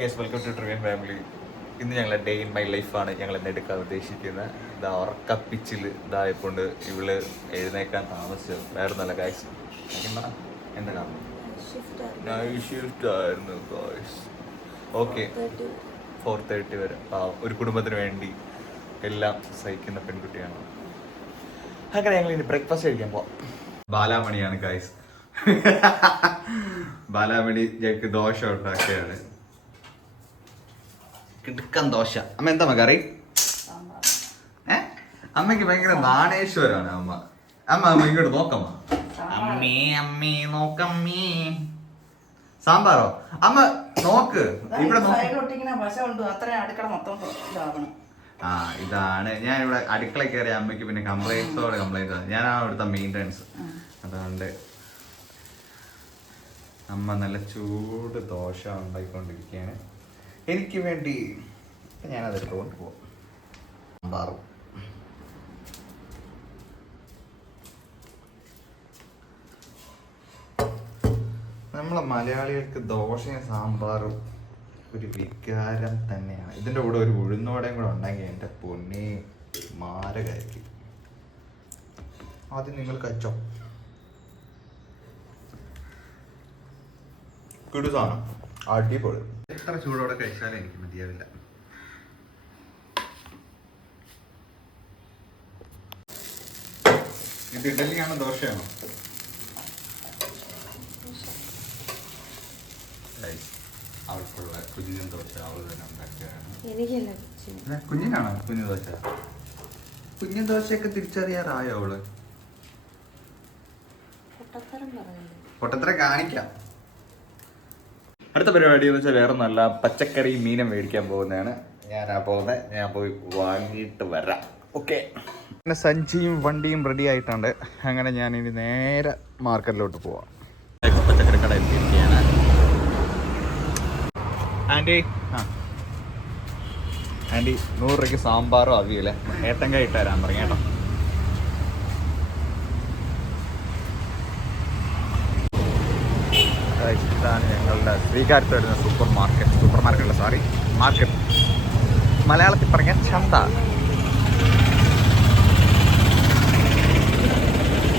Guys welcome to Trivian family ഇന്ന് ഞങ്ങളെ day in my ലൈഫാണ് ഞങ്ങൾ എന്നെ എടുക്കാൻ ഉദ്ദേശിക്കുന്നത്. ഇതാ ഉറക്കപ്പിച്ചിൽ ഇതായപ്പോണ്ട് ഇവൾ എഴുന്നേക്കാൻ താമസിച്ചത് വേറെ നല്ല ഗൈസ് എന്താ നൈറ്റ് ഷിഫ്റ്റ് ആയിരുന്നു ഗൈസ് ഓക്കെ ഫോർ തേർട്ടി വരെ. ആ ഒരു കുടുംബത്തിന് വേണ്ടി എല്ലാം സഹിക്കുന്ന പെൺകുട്ടിയാണ്. അങ്ങനെ ഞങ്ങൾ ഇനി ബ്രേക്ക്ഫാസ്റ്റ് കഴിക്കാൻ പോവാം. ബാലാമണിയാണ് ഗൈസ് ബാലാമണി ഞങ്ങൾക്ക് ദോശ ഉണ്ടാക്കിയാണ് കിടുക്കൻ ദോശ. അമ്മ എന്താ അമ്മ കറി? ഏ? അമ്മയ്ക്ക് ഭയങ്കര നാണേശ്വരാണ് അമ്മ. അമ്മ അമ്മ ഇങ്ങോട്ട് നോക്കമ്മ. അമ്മേ അമ്മേ നോക്കമ്മേ. സാമ്പാറോ? അമ്മ നോക്ക്. ഇവിടെ ആ ഇതാണ്. ഞാൻ ഇവിടെ അടുക്കള കയറി അമ്മയ്ക്ക് പിന്നെ കംപ്ലൈൻസോടെ കംപ്ലൈൻസ് ഞാനാണ് ഇവിടുത്തെ മെയിന്റെനൻസ് അതുകൊണ്ട് അമ്മ നല്ല ചൂട് ദോശ ഉണ്ടാക്കിക്കൊണ്ടിരിക്കുകയാണ് എനിക്ക് വേണ്ടി ഞാനത് കൊണ്ട് പോകും സാമ്പാറും. നമ്മളെ മലയാളികൾക്ക് ദോശയും സാമ്പാറും ഒരു വികാരം തന്നെയാണ്. ഇതിന്റെ കൂടെ ഒരു ഉഴുന്നോടയും കൂടെ ഉണ്ടെങ്കിൽ എന്റെ പൊന്നെ മാരകായിരിക്കും ആദ്യം നിങ്ങൾ കച്ചോ കിടു സാധനം. അടിപൊളി. എത്ര ചൂടോടെ കഴിച്ചാലും എനിക്ക് മതിയാവില്ല. ഇത് ഇഡലിയാണോ ദോശയാണോ? അവൾക്കുള്ള കുഞ്ഞിനും ദോശ അവൾ തന്നെ ഇത് കുഞ്ഞിനാണോ? കുഞ്ഞു ദോശ. കുഞ്ഞു ദോശയൊക്കെ തിരിച്ചറിയാറായോ അവൾ? പൊട്ടത്തരം കാണിക്കാം. അടുത്ത പരിപാടി എന്ന് വെച്ചാൽ വേറെ നല്ല പച്ചക്കറി മീനും മേടിക്കാൻ പോകുന്നതാണ്. ഞാനാ പോകുന്നത് ഞാൻ പോയി വാങ്ങിയിട്ട് വരാം. ഓക്കെ പിന്നെ സഞ്ചിയും വണ്ടിയും റെഡി ആയിട്ടുണ്ട്. അങ്ങനെ ഞാൻ ഇനി നേരെ മാർക്കറ്റിലോട്ട് പോവാം. പച്ചക്കറി കട എത്തിയിരിക്കുകയാണ്. ആന്റി. ആ. ആന്റി നൂറ് രൂപയ്ക്ക് സാമ്പാറും അവിയല്ലേ ഏത്തങ്കായ ഇട്ടുതരാൻ പറഞ്ഞു കേട്ടോ. ഇതാണ് ഞങ്ങളുടെ ശ്രീകാര്യത്ത് വരുന്ന super market super market sorry market. മലയാളത്തിൽ പറഞ്ഞാൽ ചന്ത.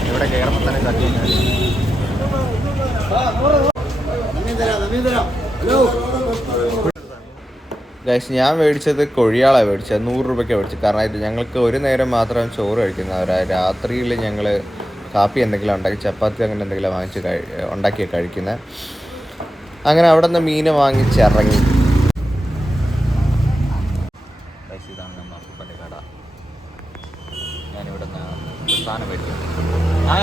ഇവിടെ കയറുമ്പോൾ തന്നെ ഗൈസ് ഞാൻ മേടിച്ചത് കൊഴിയാളാണ് മേടിച്ചത്. നൂറ് രൂപയ്ക്ക് മേടിച്ചത്. കാരണം ഞങ്ങൾക്ക് ഒരു നേരം മാത്രം ചോറ് കഴിക്കുന്നവരാണ് രാത്രിയിൽ ഞങ്ങൾ കാപ്പി എന്തെങ്കിലും ഉണ്ടാക്കി ചപ്പാത്തി അങ്ങനെ എന്തെങ്കിലും വാങ്ങിച്ച് കഴി ഉണ്ടാക്കി കഴിക്കുന്നത് അങ്ങനെ അവിടെ നിന്ന് മീൻ വാങ്ങിച്ചിറങ്ങി ഇതാണ് നമ്മുടെ അപ്പൂപ്പന്റെ കട. ആ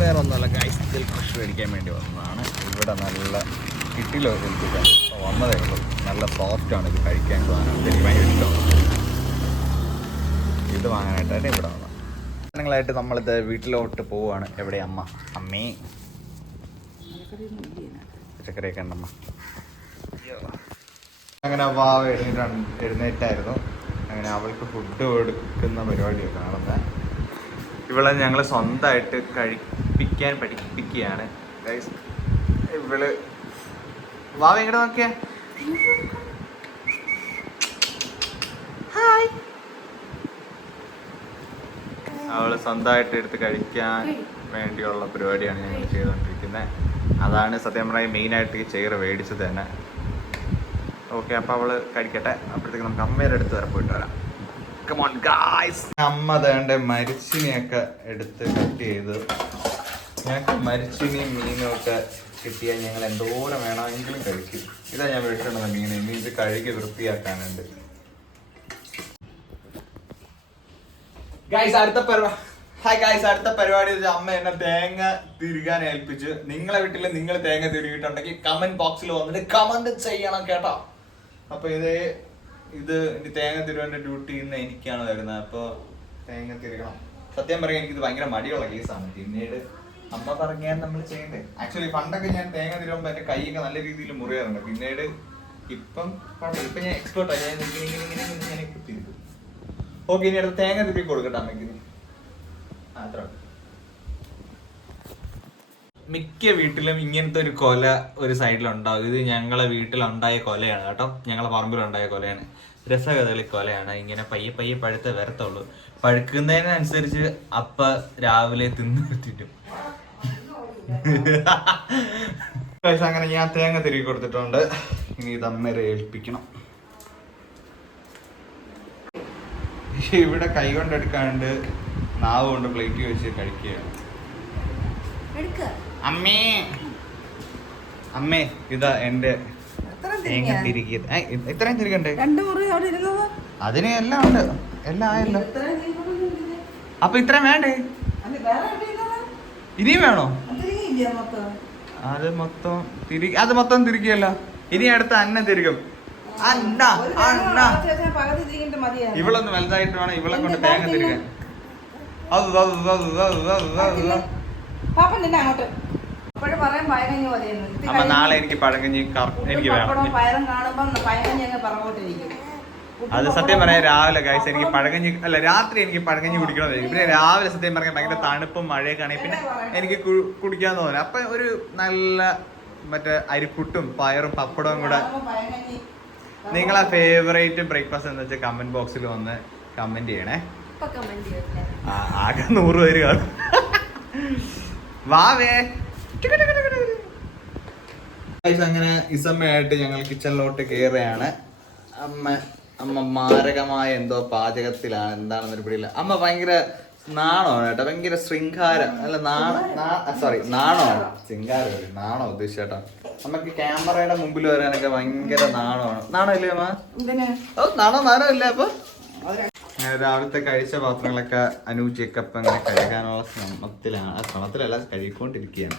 വേറെ ഒന്നുമല്ല കൃഷി മേടിക്കാൻ വേണ്ടി വന്നതാണ്. ഇവിടെ നല്ല കിട്ടിലോ എനിക്ക് വന്നതേ ഉള്ളൂ. നല്ല സോഫ്റ്റ് ആണ് ഇത് കഴിക്കാൻ സാധനം. എനിക്ക് ഭയങ്കര ഇഷ്ടമാണ്. ഇത് വാങ്ങാനായിട്ടാണ് ഇവിടെ വന്നത്. സാധനങ്ങളായിട്ട് നമ്മളിത് വീട്ടിലോട്ട് പോവുകയാണ് എവിടെ അമ്മ? അമ്മേ. പച്ചക്കറിയൊക്കെ ഉണ്ടമ്മ. അങ്ങനെ വാവ എഴുന്നേറ്റ് എഴുന്നേറ്റായിരുന്നു. അങ്ങനെ അവൾക്ക് ഫുഡ് കൊടുക്കുന്ന പരിപാടിയൊക്കെ നടന്നത് ഇവളെ ഞങ്ങൾ സ്വന്തമായിട്ട് കഴിപ്പിക്കാൻ പഠിപ്പിക്കുകയാണ്. ഇവൾ വാവ എങ്ങോട്ട് നോക്കിയാ. ഹായ് അവൾ സ്വന്തമായിട്ട് എടുത്ത് കഴിക്കാൻ വേണ്ടിയുള്ള പരിപാടിയാണ് ഞങ്ങൾ ചെയ്തുകൊണ്ടിരിക്കുന്നത്. അതാണ് സത്യം പറഞ്ഞാൽ മെയിനായിട്ട് ഈ ചെയർ മേടിച്ചത് തന്നെ. ഓക്കെ അപ്പോൾ അവൾ കഴിക്കട്ടെ. അപ്പോഴത്തേക്ക് നമുക്ക് അമ്മയുടെ അടുത്ത് വരെ പോയിട്ട് വരാം. കമോൺ അമ്മ തേണ്ട മരിച്ചിനെയൊക്കെ എടുത്ത് കട്ട് ചെയ്ത്. ഞങ്ങൾക്ക് മരിച്ചിനെയും മീനും ഒക്കെ കിട്ടിയാൽ ഞങ്ങൾ എന്തോരം വേണമെങ്കിലും കഴിക്കും. ഇതാ ഞാൻ വീട്ടിലുള്ള മീൻ. ഇനി കഴുകി വൃത്തിയാക്കാനുണ്ട്. ഗൈസ് അടുത്ത പരിപാടി ഹായ് ഗൈസ് അടുത്ത പരിപാടി അമ്മ എന്നെ തേങ്ങ തിരുകാൻ ഏൽപ്പിച്ച് നിങ്ങളെ വീട്ടിൽ നിങ്ങൾ തേങ്ങ തിരുകിയിട്ടുണ്ടെങ്കിൽ കമന്റ് ബോക്സിൽ വന്നിട്ട് കമന്റ് ചെയ്യണം കേട്ടോ അപ്പൊ ഇത് ഇത് ഇനി തേങ്ങ തിരുവേണ്ട ഡ്യൂട്ടി ഇന്ന് എനിക്കാണ് വരുന്നത് അപ്പോൾ തേങ്ങ തിരുകണം സത്യം പറയാൻ എനിക്കിത് ഭയങ്കര മടിയുള്ള കേസാണ് പിന്നീട് അമ്മ പറഞ്ഞാൽ നമ്മൾ ചെയ്യണ്ടേ ആക്ച്വലി പണ്ടൊക്കെ ഞാൻ തേങ്ങ തിരുവുമ്പോൾ എന്റെ കൈയൊക്കെ നല്ല രീതിയിൽ മുറിയാറുണ്ട് പിന്നീട് ഇപ്പം കുഴപ്പമില്ല ഇപ്പം ഞാൻ എക്സ്പേർട്ടാണ് ഞാൻ ഇങ്ങനെ ഇങ്ങനെ ഇങ്ങനെ ഓക്കെ ഇനി അടുത്ത് തേങ്ങ തിരി കൊടുക്കട്ടെ അമ്മയ്ക്ക്. അത്ര മിക്ക വീട്ടിലും ഇങ്ങനത്തെ ഒരു കൊല ഒരു സൈഡിൽ ഉണ്ടാവും ഇത് ഞങ്ങളെ വീട്ടിലുണ്ടായ കൊലയാണ് കേട്ടോ. ഞങ്ങളെ പറമ്പിലുണ്ടായ കൊലയാണ്. രസകഥകളി കൊലയാണ്. ഇങ്ങനെ പയ്യെ പയ്യെ പഴുത്ത വരത്തുള്ളൂ. പഴുക്കുന്നതിനനുസരിച്ച് അപ്പ രാവിലെ തിന്ന് തിന്നും അങ്ങനെ ഞാൻ തേങ്ങ തിരികെ കൊടുത്തിട്ടുണ്ട്. ഇനി ഇത് അമ്മരെ ഏൽപ്പിക്കണം. ഇവിടെ കൈ കൊണ്ടെടുക്കാണ്ട് നാവ് കൊണ്ട് പ്ലേറ്റ് വെച്ച് കഴിക്കുകയാണ്. അമ്മേ. അമ്മേ ഇതാ എന്റെ തേങ്ങ? തിരികിയത് ഇത്രയും തിരികണ്ടേ? അതിന് എല്ലാം ഉണ്ട്. എല്ലാം ആയല്ലോ? അപ്പൊ ഇത്രയും വേണ്ടേ? ഇനിയും വേണോ? അത് മൊത്തം? അത് മൊത്തം തിരി അത് മൊത്തം തിരികല്ലോ ഇനി അടുത്ത അന്നം തിരികും. ഇവളൊന്ന് വലുതായിട്ട് വേണം ഇവളെ കൊണ്ട് തേങ്ങ? തിരികാൻ അത് അങ്ങോട്ട്. കഴിഞ്ഞ് നാളെ എനിക്ക് പഴങ്കഞ്ഞി എനിക്ക് വേണം. അത് സത്യം പറയാം രാവിലെ കഴിച്ച് എനിക്ക് പഴകഞ്ഞി അല്ല രാത്രി എനിക്ക് പഴകഞ്ഞി കുടിക്കണമെന്ന് പിന്നെ രാവിലെ സത്യം പറയാൻ ഭയങ്കര തണുപ്പും മഴയൊക്കെ ആണെങ്കിൽ പിന്നെ എനിക്ക് കുടിക്കാൻ തോന്നുന്നു അപ്പൊ ഒരു നല്ല മറ്റേ അരിപ്പുട്ടും പയറും പപ്പടവും കൂടെ നിങ്ങളെ ഫേവറേറ്റ് ബ്രേക്ക്ഫാസ്റ്റ് എന്ന് വെച്ചാൽ കമന്റ് ബോക്സിൽ വന്ന് കമന്റ് ചെയ്യണേ. ആ, ആകെ നൂറ് പേര് കാണും. വാവേ Guys, അങ്ങനെ ഇസമ്മയായിട്ട് ഞങ്ങൾ കിച്ചണിലോട്ട് കയറുകയാണ് അമ്മ അമ്മ മാരകമായ എന്തോ പാചകത്തിലാണ്. എന്താണെന്നൊരു പിടിയില്ല. അമ്മ ഭയങ്കര നാണമാണ് ചേട്ടാ ഭയങ്കര ശൃംഗാരം അല്ല നാണ സോറി നാണോ? ശൃംഗാരം നാണോ ഉദ്ദേശിച്ചേട്ടാ. നമുക്ക് ക്യാമറയുടെ മുമ്പിൽ വരാനൊക്കെ ഭയങ്കര നാണമാണ്. നാണോ ഇല്ലേ അമ്മ? ഓ നാണോ നാണോ ഇല്ല അപ്പൊ? രാവിലത്തെ കഴിച്ച പാത്രങ്ങളൊക്കെ അനു ചെക്കപ്പ് അങ്ങനെ കഴുകാനുള്ള ശ്രമത്തിലാണ്. ആ, ശ്രമത്തിലല്ല കഴുകിക്കൊണ്ടിരിക്കുകയാണ്.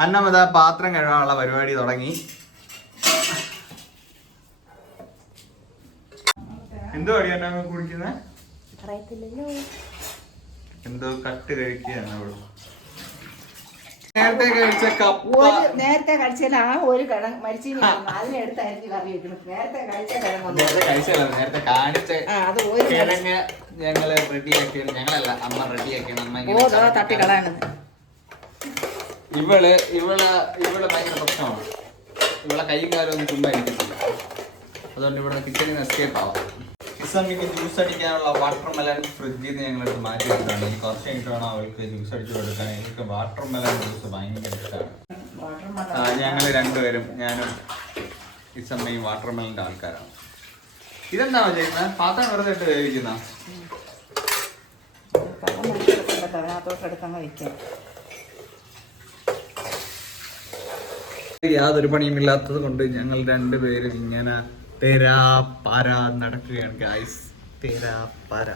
അന്നമത പാത്രം കഴുകാനുള്ള പരിപാടി തുടങ്ങി. എന്തോ അടിയാണ് കുടിക്കുന്നത് അറിയത്തില്ലല്ലോ. എന്തോ കട്ട് കഴിക്കുകയാണ് അവൾ നേരത്തെ കഴിച്ച കപ്പ. ഒരു നേരത്തെ കഴിച്ചാൽ ആ ഒരു കിഴങ്ങ് മരിച്ചീനി കറി വെക്കുന്നത് നേരത്തെ കഴിച്ച കിഴങ്ങൊന്നും നേരത്തെ കഴിച്ചല്ല നേരത്തെ കാണിച്ച ആ അത് ഒരു കിഴങ്ങ് ഞങ്ങൾ റെഡിയാക്കിയത് ഞങ്ങളല്ല അമ്മ റെഡിയാക്കിയത് അമ്മ ഓ ഇങ്ങനെ ദാ തട്ടി കളയണത് ഇവൾ ഇവൾ ഇവൾ ഭയങ്കര പ്രശ്നമാണ്. ഇവളെ കൈയും കാലും ഒന്നും ചുമ്മാ അതുകൊണ്ട് ഇവിടെ കിച്ചണിന്ന് എസ്കേപ്പ് ആവാം. ഇസമ്മിക്ക് ജ്യൂസ് അടിക്കാനുള്ള വാട്ടർ മെലൺ ഫ്രിഡ്ജിൽ നിന്ന് ഞങ്ങൾ എടുത്ത് മാറ്റി വെച്ചിട്ടുണ്ട് ഈ കുറച്ച് കഴിഞ്ഞിട്ടാണ് അവൾക്ക് ജ്യൂസ് അടിച്ചു കൊടുക്കാൻ. എനിക്ക് വാട്ടർ മെലൺ ജ്യൂസ് ഭയങ്കര ഇഷ്ടമാണ് ഞങ്ങൾ രണ്ടുപേരും ഞാനും ഇസമ്മയും വാട്ടർ മെലന്റെ ആൾക്കാരാണ്. ഇതെന്താണോ ചെയ്യുന്നത് പാത്രം വെറുതെ ഇട്ട് വേവിക്കുന്ന? യാതൊരു പണിയും ഇല്ലാത്തത് കൊണ്ട് ഞങ്ങൾ രണ്ടുപേരും ഇങ്ങനെ തെരാ പാര നടക്കുകയാണ് ഗായ്സ് തേരാ പാര.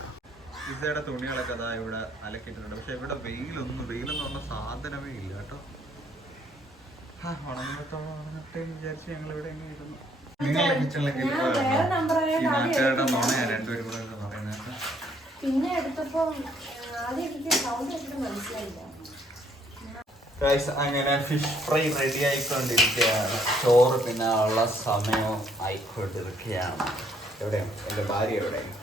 ഇസയുടെ തുണികളൊക്കെ അതാ ഇവിടെ അലക്കിയിട്ടുണ്ട്. പക്ഷെ ഇവിടെ വെയിലൊന്നും വെയിലെന്ന് പറഞ്ഞ സാധനമേ ഇല്ല കേട്ടോ. ഉണങ്ങത്തോളം ഉണങ്ങട്ടെ വിചാരിച്ച് ഞങ്ങൾ ഇവിടെ എങ്ങനെ ഇരുന്നു. നിങ്ങളുടെ കിച്ചണിലൊക്കെ ഈ നാട്ടുകാരുടെ നുണയാണ് രണ്ടുപേരും കൂടെ പറയുന്നത്. പിന്നെ എടുത്തപ്പോ ആദ്യം എനിക്ക് സൗണ്ട് കേട്ടിട്ട് മനസ്സിലായില്ല. Guys, അങ്ങനെ ഫിഷ് ഫ്രൈ റെഡി ആയിക്കൊണ്ടിരിക്കുകയാണ്. ചോറ് തിന്നാനുള്ള സമയവും ആയിക്കൊണ്ടിരിക്കുകയാണ്. എവിടെയാണ് എന്റെ ഭാര്യ എവിടെയാണ്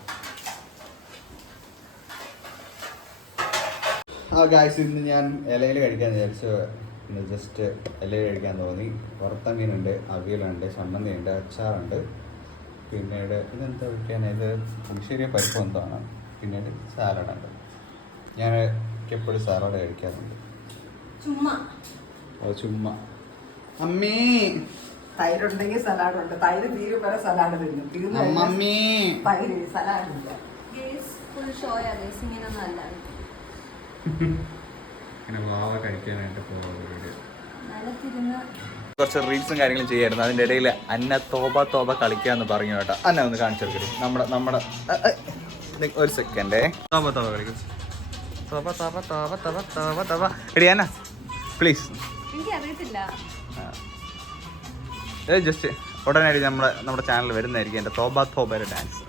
ആ ഗായ്സ് ഇന്ന് ഞാൻ ഇലയിൽ കഴിക്കാൻ വിചാരിച്ചു ഇന്ന് ജസ്റ്റ് ഇലയിൽ കഴിക്കാൻ തോന്നി. വറുത്ത മീനുണ്ട് അവിയലുണ്ട് ചമ്മന്തിയുണ്ട് അച്ചാറുണ്ട്. പിന്നീട് ഇതെന്താ വയ്ക്കാൻ ഇത് പുളിശ്ശേരിയ പരിപ്പ് എന്താണ് പിന്നീട് സാലഡുണ്ട്. ഞാൻ എപ്പോഴും സാലഡ് കഴിക്കാറുണ്ട്. ചുമ്മാ. ഓ ചുമ്മാ. അമ്മേ. തൈരുണ്ടെങ്കിൽ സലാഡ് ഉണ്ട് തൈര് തീരും വരെ സലാഡ് തിന്നും. തീർന്നു തൈര് സലാഡ് ഇല്ല ഗേസ് ഫുൾ ഷോയാ ഗേസ്. ഇങ്ങനൊന്നും അല്ല. ഇങ്ങനെ വാവ കഴിക്കാനായിട്ട് പോകുന്നത് നിലത്തിരുന്ന് കുറച്ച് റീൽസും കാര്യങ്ങളും ചെയ്യായിരുന്നു. അതിന്റെ ഇടയിൽ അന്ന തോബ തോബ കളിക്കാന്ന് പറഞ്ഞു കേട്ടോ. അന്ന ഒന്ന് കാണിച്ചു കൊടുക്കും നമ്മുടെ നമ്മുടെ ഒരു സെക്കൻഡേ തോബ തോബ കളിക്കും. തോബ തോബ തോബ തോബ തോബ തോബ എടി അന്ന. പ്ലീസ് ജസ്റ്റ് ഉടനടി നമ്മുടെ നമ്മുടെ ചാനൽ വരുന്നതായിരിക്കും എന്റെ തോബ തോബയുടെ dance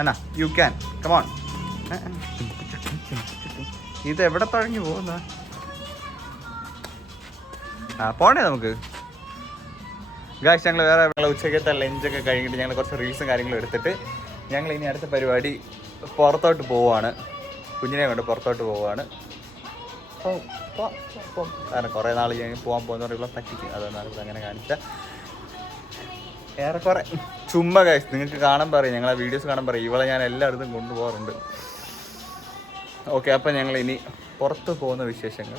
Anna you can come on ഇത് എവിടെ തഴഞ്ഞു പോകുന്ന? ആ പോണേ നമുക്ക്? ഗായ്സ് ഞങ്ങൾ വേറെ ഞങ്ങൾ ഉച്ചക്കത്തെ ലഞ്ചൊക്കെ കഴിഞ്ഞിട്ട് ഞങ്ങൾ കുറച്ച് റീൽസും കാര്യങ്ങളും എടുത്തിട്ട് ഞങ്ങൾ ഇനി അടുത്ത പരിപാടി പുറത്തോട്ട് പോവുകയാണ് കുഞ്ഞിനെ കൊണ്ട് പുറത്തോട്ട് പോവാണ്. പോവും, പോവാം, പോവും. കാരണം കുറേ നാൾ ഞാൻ പോകാൻ പോകുന്ന പറയുമ്പോൾ പറ്റിക്കും. അതാണ് അങ്ങനെ കാണിച്ച ഏറെക്കുറെ. ചുമ്മാ കാശ് നിങ്ങൾക്ക് കാണാൻ പറയും. ഞങ്ങളെ വീഡിയോസ് കാണാൻ പറയും. ഇവളെ ഞാൻ എല്ലായിടത്തും കൊണ്ടുപോകാറുണ്ട്. ഓക്കെ അപ്പം ഞങ്ങൾ ഇനി പുറത്ത് പോകുന്ന വിശേഷങ്ങൾ.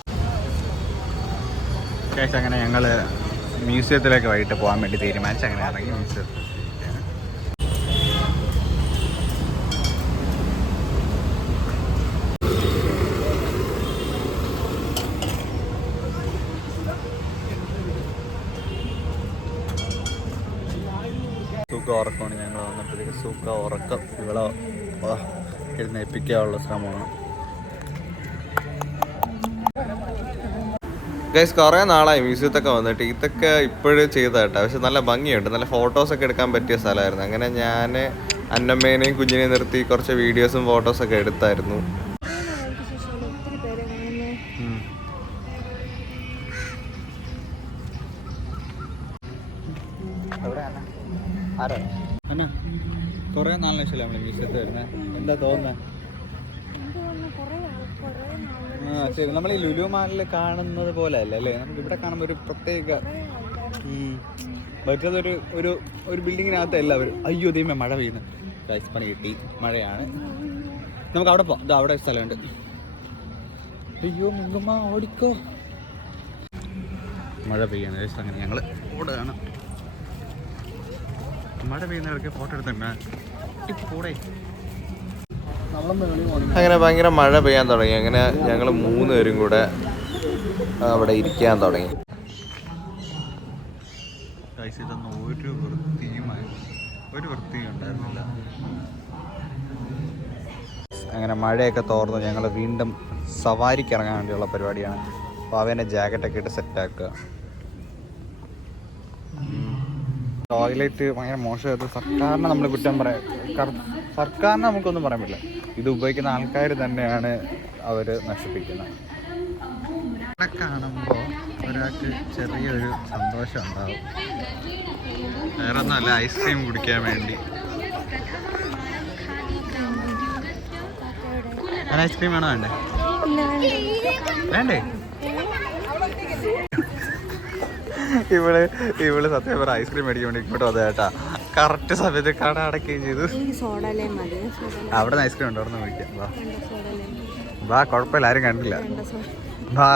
കേസ് അങ്ങനെ ഞങ്ങൾ മ്യൂസിയത്തിലേക്ക് വൈകിട്ട് പോകാൻ വേണ്ടി തീരുമാനിച്ച് അങ്ങനെ ഇറങ്ങി മ്യൂസിയത്തിൽ സുഖം ഉറക്കം ഇവിടെ എഴുന്നേൽപ്പിക്കാനുള്ള ശ്രമമാണ്. ഗൈസ് കുറേ നാളായി മ്യൂസിയത്തൊക്കെ വന്നിട്ട് ഇതൊക്കെ ഇപ്പോഴും ചെയ്തതായിട്ടാണ് പക്ഷെ നല്ല ഭംഗിയുണ്ട്. നല്ല ഫോട്ടോസൊക്കെ എടുക്കാൻ പറ്റിയ സ്ഥലമായിരുന്നു. അങ്ങനെ ഞാൻ അന്നമ്മേനെയും കുഞ്ഞിനെയും നിർത്തി കുറച്ച് വീഡിയോസും ഫോട്ടോസൊക്കെ എടുത്തായിരുന്നു. എന്താ തോന്നുന്നത് ആ ശരി. നമ്മൾ ഈ ലുലു മാളിൽ കാണുന്നത് പോലെ അല്ല? അല്ലേ നമുക്ക് ഇവിടെ കാണുമ്പോൾ ഒരു പ്രത്യേക ഉം. മറ്റേതൊരു ഒരു ഒരു ബിൽഡിങ്ങിനകത്ത് എല്ലാവരും അയ്യോ ദൈവമേ മഴ പെയ്യുന്നു. റൈസ് പണി കിട്ടി. മഴയാണ്. നമുക്ക് അവിടെ പോവാം. ഇത് അവിടെ ഒരു സ്ഥലമുണ്ട്. അയ്യോ മുങ്ങമ്മ ഓടിക്കോ. മഴ പെയ്യാണ് ഗൈസ് അങ്ങനെ ഞങ്ങൾ ഓടുകയാണ്. മഴ പെയ്യുന്നവർക്ക് ഫോട്ടോ എടുത്തിട്ടുണ്ട് കൂടെ അങ്ങനെ ഭയങ്കര മഴ പെയ്യാൻ തുടങ്ങി. അങ്ങനെ ഞങ്ങൾ മൂന്ന് പേരും കൂടെ അവിടെ ഇരിക്കാൻ തുടങ്ങി. ഒരു അങ്ങനെ മഴയൊക്കെ തോർന്നു ഞങ്ങൾ വീണ്ടും സവാരിക്ക് ഇറങ്ങാൻ വേണ്ടിയുള്ള പരിപാടിയാണ്. പാവേന്റെ ജാക്കറ്റൊക്കെ ഇട്ട് സെറ്റാക്കുക ടോയ്ലറ്റ് ഭയങ്കര മോശമായത് സർക്കാരിനെ നമ്മൾ കുറ്റം പറയാം സർക്കാരിനെ നമുക്കൊന്നും പറയാൻ പറ്റില്ല. ഇത് ഉപയോഗിക്കുന്ന ആൾക്കാർ തന്നെയാണ് അവർ നശിപ്പിക്കുന്നത്. ഇവിടെ കാണുമ്പോൾ ഒരാൾക്ക് ചെറിയൊരു സന്തോഷം ഉണ്ടാവും. വേറെ ഒന്നുമല്ല ഐസ്ക്രീം കുടിക്കാൻ വേണ്ടി. ഐസ്ക്രീം വേണോ വേണ്ടേ? വേണ്ടേ? ഇവൾ ഇവൾ സത്യം പറ ഐസ്ക്രീം മേടിക്കാൻ വേണ്ടി ഇങ്ങോട്ട് വന്നത് കേട്ടാ. കറക്റ്റ് സമയത്ത് കട അടക്കുകയും ചെയ്തു. അവിടെ ഐസ്ക്രീം ഉണ്ട് അവിടെ നിന്ന് വിളിക്കാം വാ വാ കുഴപ്പമില്ല ആരും കണ്ടില്ല. വാ.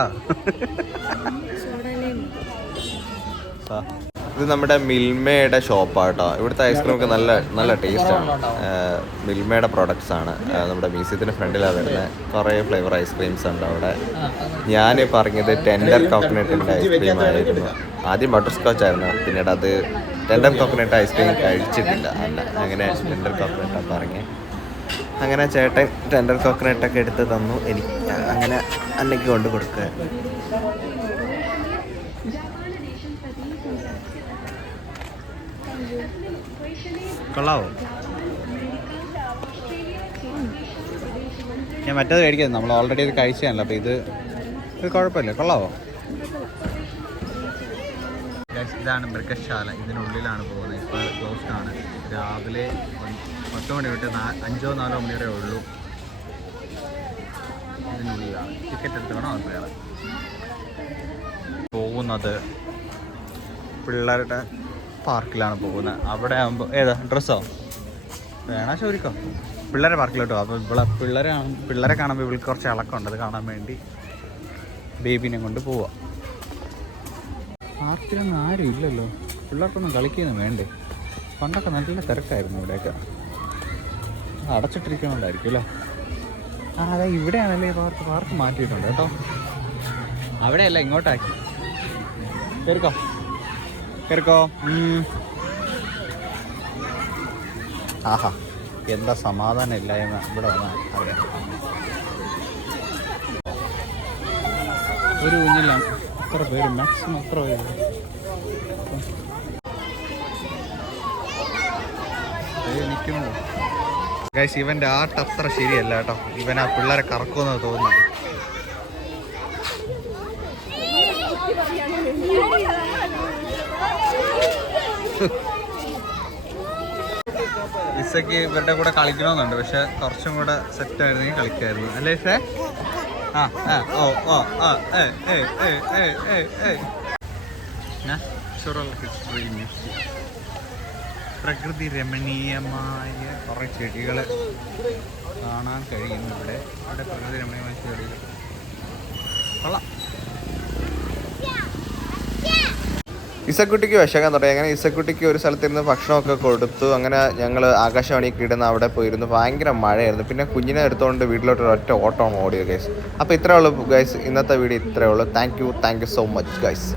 ഇത് നമ്മുടെ മിൽമയുടെ ഷോപ്പാട്ടോ. ഇവിടുത്തെ ഐസ്ക്രീം ഒക്കെ നല്ല നല്ല ടേസ്റ്റാണ് മിൽമയുടെ പ്രോഡക്റ്റ്സ് ആണ്. നമ്മുടെ മ്യൂസിയത്തിന്റെ ഫ്രണ്ടിലാണ് വരുന്നത്. കുറേ ഫ്ലേവർ ഐസ്ക്രീംസ് ഉണ്ട് അവിടെ. ഞാൻ പറഞ്ഞത് ടെൻഡർ കോക്കനട്ടിന്റെ ഐസ്ക്രീം ആയിരുന്നു. ആദ്യം ബട്ടർ സ്കോച്ച് ആയിരുന്നു. പിന്നീട് അത് ടെൻഡർ കോക്കനട്ട് ഐസ്ക്രീം കഴിച്ചിട്ടില്ല. അല്ല അങ്ങനെ ടെൻഡർ കോക്കനട്ടാണ് പറഞ്ഞത് അങ്ങനെ ചേട്ടൻ ടെൻഡർ കോക്കനട്ടൊക്കെ എടുത്ത് തന്നു. എനിക്ക് അങ്ങനെ അന്നയ്ക്ക് കൊണ്ട് കൊടുക്കുക കൊള്ളാവോ? ഞാൻ മറ്റേത് മേടിക്കുന്നത് നമ്മൾ ഓൾറെഡി ഇത് കഴിച്ചതാണല്ലോ. അപ്പോൾ ഇത് ഇത് കുഴപ്പമില്ല. കൊള്ളാവോ? ഇതാണ് മൃഗശാല. ഇതിനുള്ളിലാണ് പോകുന്നത്. ഇപ്പോൾ ക്ലോസ്ഡ് ആണ്. രാവിലെ പത്ത് മണി തൊട്ട് അഞ്ചോ നാലോ മണി വരെ ഉള്ളൂ. ഇതിനുള്ളിലാണ്. ടിക്കറ്റ് എടുത്ത് വേണം അത് കയറാൻ പോകുന്നത് പിള്ളേരുടെ പാർക്കിലാണ് പോകുന്നത്. അവിടെ ആകുമ്പോൾ ഏതാ ഡ്രസ്സോ വേണോ ചോദിക്കോ? പിള്ളേരെ പാർക്കിലോട്ടോ? അപ്പോൾ ഇവിടെ പിള്ളേരെ പിള്ളേരെ കാണുമ്പോൾ ഇവൾക്ക് കുറച്ച് ഇളക്കമുണ്ട് അത് കാണാൻ വേണ്ടി ബേബിനെ കൊണ്ട് പോവാം. പാർക്കിലൊന്നും ആരും ഇല്ലല്ലോ. പിള്ളേർക്കൊന്നും കളിക്കുന്നു വേണ്ടേ. പണ്ടൊക്കെ നല്ല തിരക്കായിരുന്നു ഇവിടെയൊക്കെ. അടച്ചിട്ടിരിക്കണോണ്ടായിരിക്കും അല്ലേ? ആ അതെ ഇവിടെയാണല്ലേ പാർക്ക്. പാർക്ക് മാറ്റിയിട്ടുണ്ട് കേട്ടോ. അവിടെയല്ല ഇങ്ങോട്ടാക്കി. കയറിക്കോ കയറിക്കോ. ആഹാ എന്താ സമാധാനം ഇല്ലായ്മ ഇവിടെ വന്നാൽ അറിയാം. ഒരു കുഞ്ഞില്ല. എത്ര പേര്? മാക്സിമം എത്ര പേര്? നിൽക്കുന്നു ഗൈസ് ഇവന്റെ ആർട്ട് അത്ര ശരിയല്ല കേട്ടോ. ഇവൻ ആ പിള്ളേരെ കറക്കുമെന്ന് തോന്നുന്നു ഇസയ്ക്ക് ഇവരുടെ കൂടെ കളിക്കണമെന്നുണ്ട് പക്ഷെ കുറച്ചും കൂടെ സെറ്റ് ആയിരുന്നെങ്കിൽ കളിക്കായിരുന്നു. അല്ലേ ഇസേ? ആ ഓ ഓ ആ പ്രകൃതി രമണീയമായ കുറേ ചെടികൾ കാണാൻ കഴിയുന്നു ഇവിടെ. ഇവിടെ പ്രകൃതി രമണീയമായ ചെടികൾ. കൊള്ളാം. ഇസക്കുട്ടിക്ക് വിശക്കാൻ തുടങ്ങി. അങ്ങനെ ഇസക്കുട്ടിക്ക് ഒരു സ്ഥലത്തിരുന്ന് ഭക്ഷണമൊക്കെ കൊടുത്തു. അങ്ങനെ ഞങ്ങൾ ആകാശവാണി കിടന്ന് അവിടെ പോയിരുന്നു. ഭയങ്കര മഴയായിരുന്നു. പിന്നെ കുഞ്ഞിനെ എടുത്തുകൊണ്ട് വീട്ടിലോട്ട് ഒറ്റ ഓട്ടോ ഓടിയോ ഗൈസ് അപ്പോൾ ഇത്രേ ഉള്ളൂ ഗൈസ് ഇന്നത്തെ വീഡിയോ ഇത്രേ ഉള്ളൂ. Thank you thank you so much guys